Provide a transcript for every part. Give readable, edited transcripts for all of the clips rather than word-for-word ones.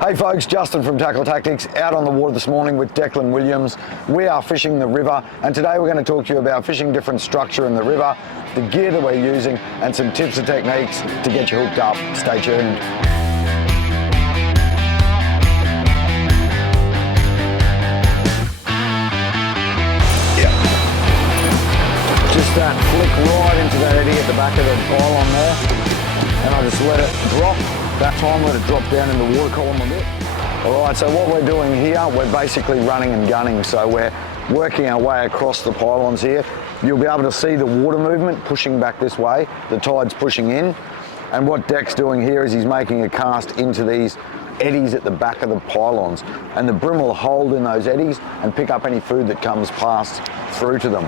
Hey folks, Justin from Tackle Tactics, out on the water this morning with Declan Williams. We are fishing the river, and today we're going to talk to you about fishing different structure in the river, the gear that we're using, and some tips and techniques to get you hooked up. Stay tuned. Just that flick right into that eddy at the back of the pylon there, and I just let it drop. That time let it drop down in the water column a bit. All right, so what we're doing here, we're basically running and gunning. So we're working our way across the pylons here. You'll be able to see the water movement pushing back this way. The tide's pushing in. And what Dec's doing here is he's making a cast into these eddies at the back of the pylons. And the brim will hold in those eddies and pick up any food that comes past through to them.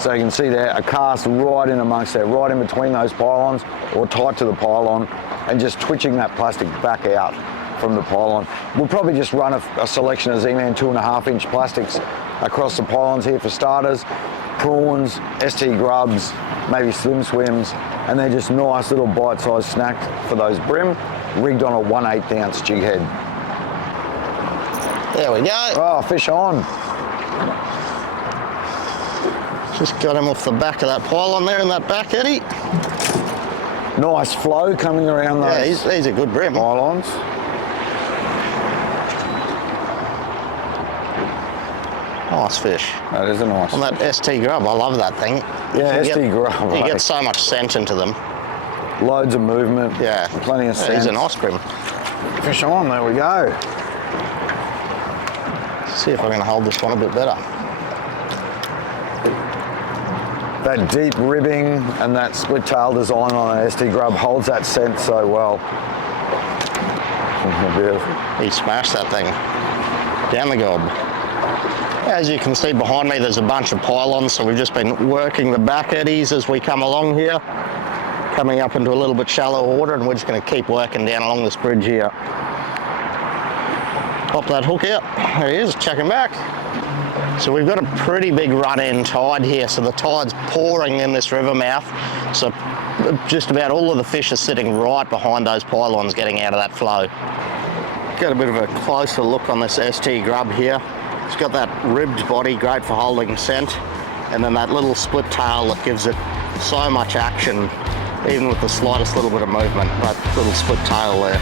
So you can see there, a cast right in amongst there, right in between those pylons or tight to the pylon, and just twitching that plastic back out from the pylon. We'll probably just run a selection of ZMan 2.5-inch plastics across the pylons here for starters. Prawns, ST grubs, maybe swims, and they're just nice little bite-sized snacks for those brim, rigged on a 1/8 ounce jig head. There we go. Oh, fish on. Just got him off the back of that pylon there in that back eddy. Nice flow coming around those. Yeah, he's a good brim. Pylons. Nice fish. That is a nice. On that ST grub, I love that thing. Yeah, ST grub. You get so much scent into them. Loads of movement. Yeah. Plenty of scent. He's a nice brim. Fish on, there we go. Let's see if I can hold this one a bit better. That deep ribbing and that split tail design on an ST grub holds that scent so well. Beautiful. He smashed that thing down the gob. As you can see behind me, there's a bunch of pylons, so we've just been working the back eddies as we come along here, coming up into a little bit shallower water, and we're just going to keep working down along this bridge here. Pop that hook out. There he is, chuck him back. So we've got a pretty big run-in tide here, so the tide's pouring in this river mouth. So just about all of the fish are sitting right behind those pylons getting out of that flow. Get a bit of a closer look on this ST grub here. It's got that ribbed body, great for holding scent, and then that little split tail that gives it so much action, even with the slightest little bit of movement, that little split tail there.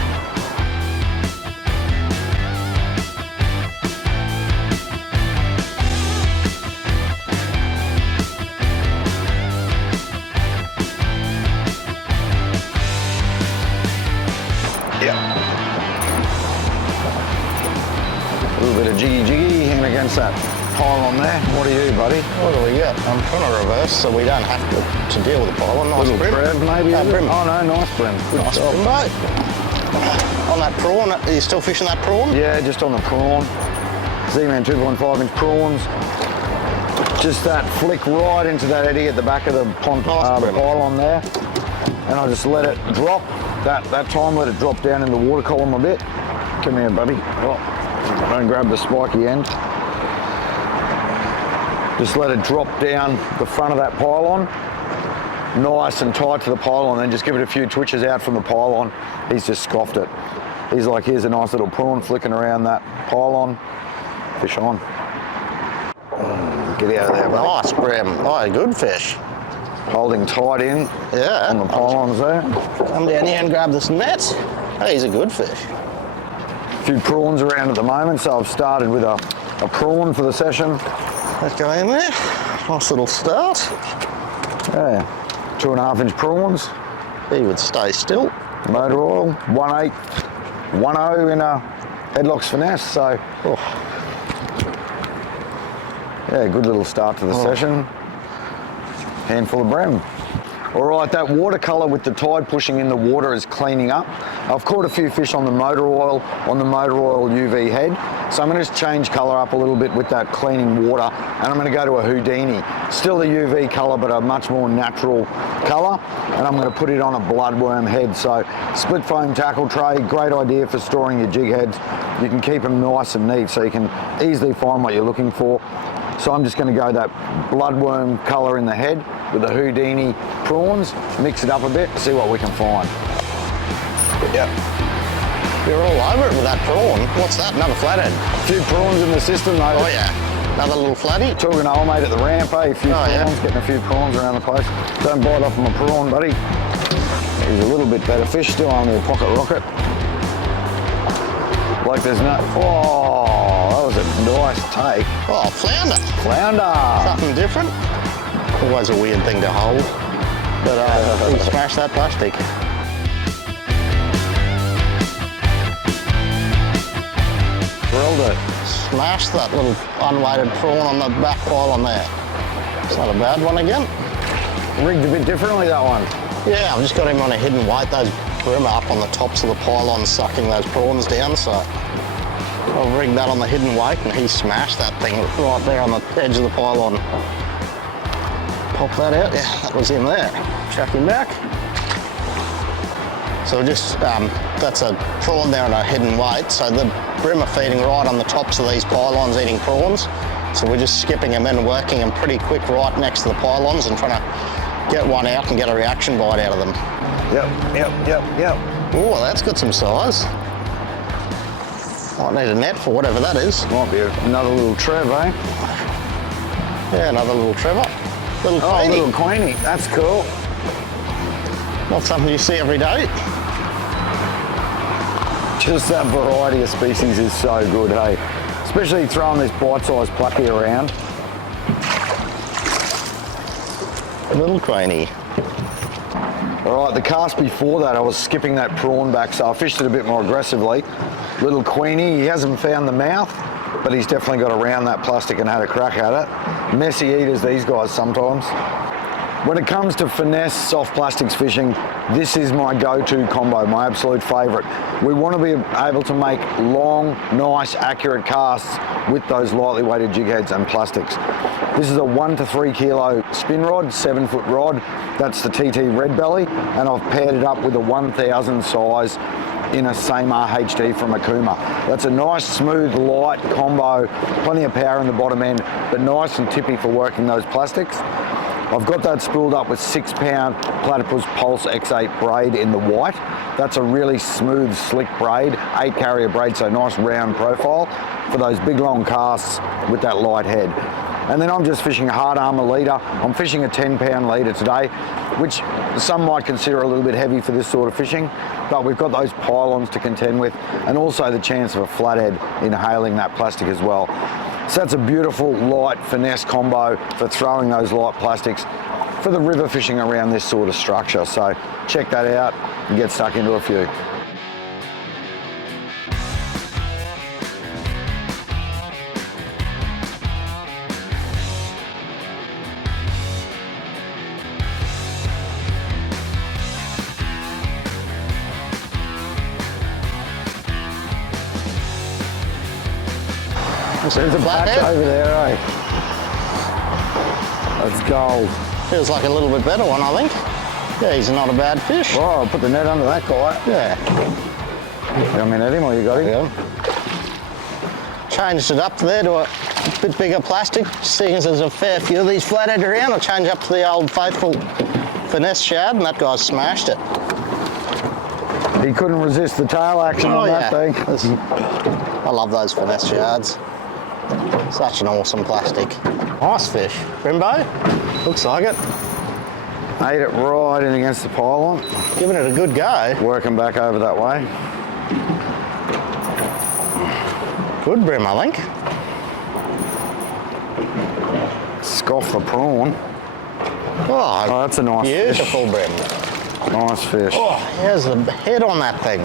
A little bit of jiggy hand against that pylon there. What are you, buddy? What do we get? I'm trying to reverse so we don't have to deal with the pylon. Nice little brim. crab, maybe? Brim. Oh no, nice brim. Good Nice job. brim, mate. On that prawn, are you still fishing that prawn? Yeah, just on the prawn. ZMan 2.5-inch prawns. Just that flick right into that eddy at the back of the pylon there. And I just let it drop. That time let it drop down in the water column a bit. Come here, buddy. Oh, don't grab the spiky end. Just let it drop down the front of that pylon. Nice and tight to the pylon, then just give it a few twitches out from the pylon. He's just scoffed it. He's like, here's a nice little prawn flicking around that pylon. Fish on. Get out of there, buddy. Nice brim. Oh, good fish. Holding tight in on the pylons there. Come down here and grab this net. Hey, he's a good fish. A few prawns around at the moment, so I've started with a prawn for the session. Let's go in there. Nice little start. Yeah, 2.5-inch prawns. He would stay still. Motor oil, 1/8, 1/0 in a HeadlockZ Finesse, so yeah, good little start to the session. Handful of brim. All right, that watercolour with the tide pushing in the water is cleaning up. I've caught a few fish on the motor oil UV head. So I'm going to change colour up a little bit with that cleaning water, and I'm going to go to a Houdini. Still the UV colour, but a much more natural colour, and I'm going to put it on a bloodworm head. So split foam tackle tray, great idea for storing your jig heads. You can keep them nice and neat so you can easily find what you're looking for. So I'm just going to go that bloodworm colour in the head with the Houdini prawns, mix it up a bit, see what we can find. Yep. You're all over it with that prawn. What's that? Another flathead? A few prawns in the system, though. Oh yeah. Another little flatty. Talking to old mate at the ramp, eh? A few prawns, yeah. getting a few prawns around the place. Don't bite off him a prawn, buddy. He's a little bit better fish, still only a pocket rocket. Like there's no, oh, that was a nice take. Oh, flounder. Flounder. Something different. Always a weird thing to hold. But he smashed that plastic. Grilled it. Smashed that little unweighted prawn on the back pylon there. It's not a bad one again. Rigged a bit differently, that one. Yeah, I've just got him on a hidden weight. Those brim up on the tops of the pylon sucking those prawns down, so I'll rig that on the hidden weight and he smashed that thing right there on the edge of the pylon. Pop that out, yeah, that was him there. Chuck him back. So just, that's a prawn there on a hidden weight, so the brim are feeding right on the tops of these pylons eating prawns. So we're just skipping them in and working them pretty quick right next to the pylons and trying to get one out and get a reaction bite out of them. Yep. Oh, that's got some size. Might need a net for whatever that is. Might be another little Trev, eh? Yeah, another little Trevor. Little Oh, Queenie. little Queenie. That's cool. Not something you see every day. Just that variety of species is so good, hey? Especially throwing this bite-sized plucky around. Little Queenie. All right, the cast before that, I was skipping that prawn back, so I fished it a bit more aggressively. Little Queenie, he hasn't found the mouth, but he's definitely got around that plastic and had a crack at it. Messy eaters, these guys sometimes. When it comes to finesse soft plastics fishing, this is my go-to combo, my absolute favourite. We want to be able to make long, nice, accurate casts with those lightly weighted jig heads and plastics. This is a 1 to 3 kilo spin rod, 7-foot rod. That's the TT Red Belly, and I've paired it up with a 1000 size in a Ceymar HD from Okuma. That's a nice, smooth, light combo, plenty of power in the bottom end, but nice and tippy for working those plastics. I've got that spooled up with 6-pound Platypus Pulse X8 braid in the white. That's a really smooth, slick braid, 8 carrier braid, so nice round profile for those big long casts with that light head. And then I'm just fishing a hard Armour leader. I'm fishing a 10-pound leader today, which some might consider a little bit heavy for this sort of fishing, but we've got those pylons to contend with, and also the chance of a flathead inhaling that plastic as well. So that's a beautiful light finesse combo for throwing those light plastics for the river fishing around this sort of structure. So check that out and get stuck into a few. There's a patch over there, eh? That's gold. Feels like a little bit better one, I think. Yeah, he's not a bad fish. Oh, I'll put the net under that guy. Yeah. You want me to net him or you got him? Yeah. Changed it up there to a bit bigger plastic, seeing as there's a fair few of these flathead around. I changed up to the old faithful Finesse shad, and that guy smashed it. He couldn't resist the tail action on that thing. I love those Finesse shads. Such an awesome plastic. Nice fish. Brimbo? Looks like it. Ate it right in against the pylon. Giving it a good go. Working back over that way. Good brim, I think. Scoff the prawn. Oh, that's a nice beautiful fish. brim. Nice fish. Oh, here's the head on that thing.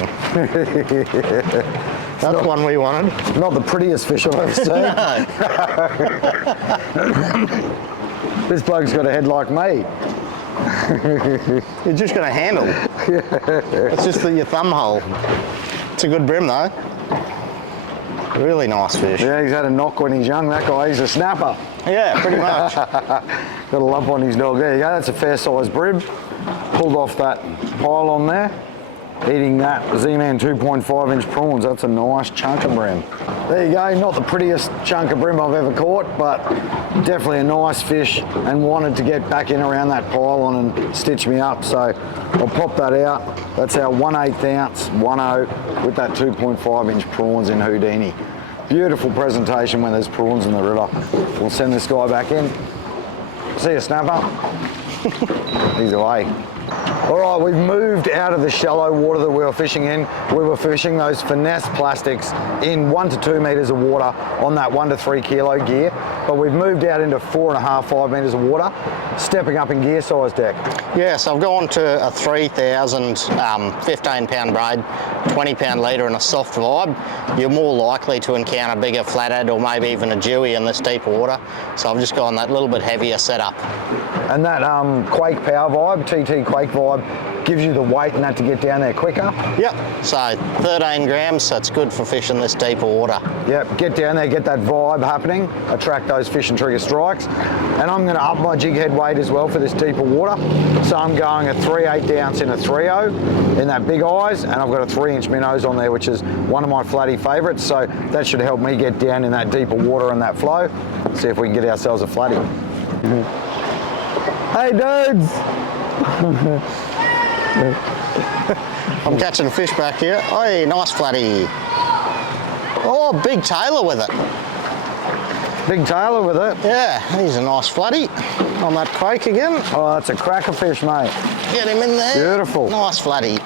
That's the one we wanted. Not the prettiest fish I've ever seen. No. This bloke's got a head like me. You're just going to handle. It's just your thumb hole. It's a good brim though. Really nice fish. Yeah, he's had a knock when he's young, that guy. He's a snapper. Yeah, pretty much. Got a lump on his dog. There you go. That's a fair sized brim. Pulled off that pylon there. eating that ZMan 2.5 inch prawns. That's a nice chunk of bream. There you go, not the prettiest chunk of bream I've ever caught, but definitely a nice fish and wanted to get back in around that pylon and stitch me up. So I'll pop that out. That's our 1/8 ounce 1/0 with that 2.5 inch prawns in Houdini. Beautiful presentation when there's prawns in the river. We'll send this guy back in. See you, snapper. He's away. All right, we've moved out of the shallow water that we were fishing in. We were fishing those Finesse plastics in 1 to 2 meters of water on that 1 to 3 kilo gear. But we've moved out into 4.5, 5 meters of water, stepping up in gear size, Deck. Yes, I've gone to a 3,000 15-pound braid, 20-pound leader and a soft vibe. You're more likely to encounter bigger flathead or maybe even a dewey in this deeper water. So I've just gone that little bit heavier setup. And that Quake Power vibe, TT Quake vibe, gives you the weight and that to get down there quicker. Yep, so 13 grams, so it's good for fishing this deeper water. Yep, get down there, get that vibe happening, attract those fish and trigger strikes. And I'm gonna up my jig head weight as well for this deeper water. So I'm going a 3/8 ounce in a 3/0 in that big eyes, and I've got a 3-inch minnows on there, which is one of my flatty favorites. So that should help me get down in that deeper water and that flow. See if we can get ourselves a flatty. Hey dudes! I'm catching fish back here. Oh, nice flatty. Oh, big tailor with it. Big tailor with it. Yeah, he's a nice flatty on that quake again. Oh, that's a cracker fish, mate. Get him in there. Beautiful. Nice flatty.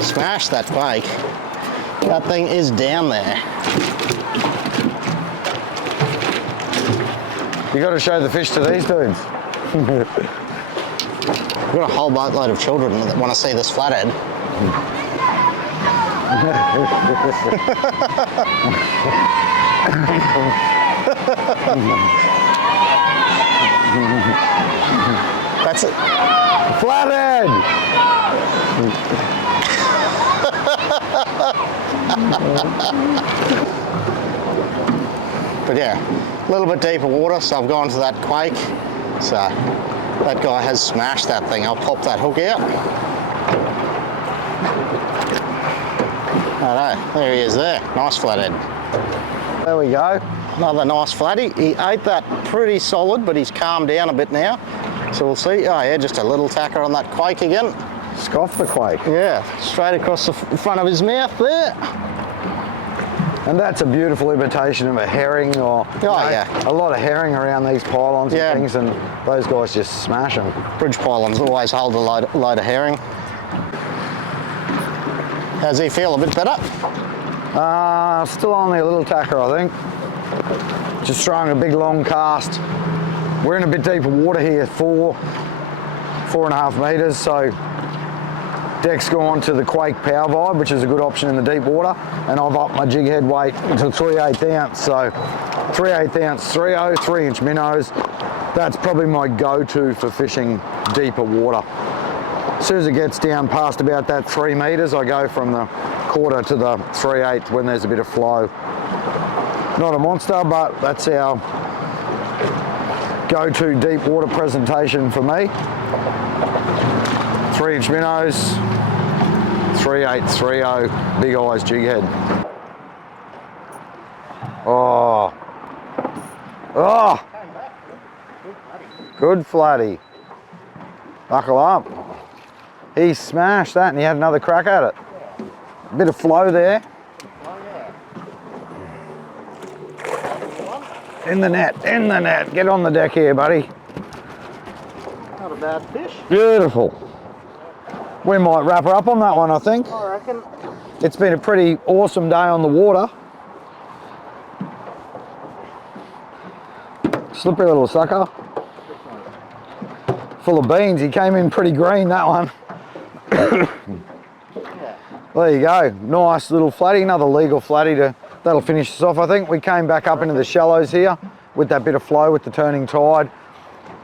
Smash that quake. That thing is down there. You got to show the fish to these dudes. I've got a whole boatload of children that want to see this flathead. That's it. Flathead! But yeah, a little bit deeper water, so I've gone to that quake. So that guy has smashed that thing. I'll pop that hook out. Righto, there he is there. Nice flathead. There we go. Another nice flatty. He ate that pretty solid, but he's calmed down a bit now. So we'll see. Oh yeah, just a little tacker on that quake again. Scoff the quake. Yeah, straight across the front of his mouth there. And that's a beautiful imitation of a herring or yeah. a lot of herring around these pylons and things, and those guys just smash them. Bridge pylons always hold a load of herring. How's he feel? A bit better? Still only a little tacker, I think. Just throwing a big long cast. We're in a bit deeper water here, 4.5 meters, so Deck's gone to the Quake Power Vibe, which is a good option in the deep water, and I've upped my jig head weight to 3/8 ounce, so 3/8 ounce 3/0, 3-inch minnows. That's probably my go-to for fishing deeper water. As soon as it gets down past about that 3 meters, I go from the quarter to the 3/8 when there's a bit of flow. Not a monster, but that's our go-to deep water presentation for me. 3-inch minnows, 3/8, 3/0, big eyes jig head. Oh. Oh. Good flatty. Buckle up. He smashed that and he had another crack at it. A bit of flow there. In the net, in the net. Get on the deck here, buddy. Not a bad fish. Beautiful. We might wrap her up on that one, I think. I reckon. It's been a pretty awesome day on the water. Slippery little sucker. Full of beans. He came in pretty green, that one. There you go. Nice little flatty. Another legal flatty that'll finish us off, I think. We came back up into the shallows here with that bit of flow with the turning tide.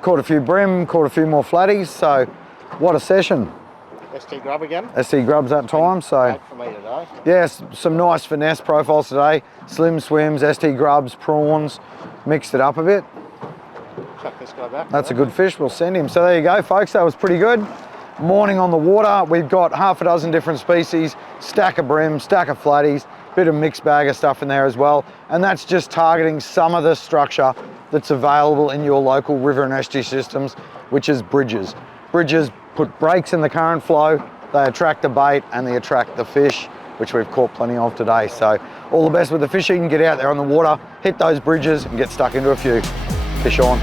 Caught a few bream, caught a few more flatties. So what a session. ST grub again. ST grubs that time, so Great for me today. yes, some nice finesse profiles today. Slim swims, ST grubs, prawns, mixed it up a bit. Chuck this guy back. That's a good fish, we'll send him. So there you go, folks, that was pretty good. Morning on the water, we've got half a dozen different species, stack of bream, stack of flatties, bit of mixed bag of stuff in there as well. And that's just targeting some of the structure that's available in your local river and estuary systems, which is bridges. Bridges put breaks in the current flow, they attract the bait and they attract the fish, which we've caught plenty of today. So all the best with the fishing, get out there on the water, hit those bridges and get stuck into a few. Fish on.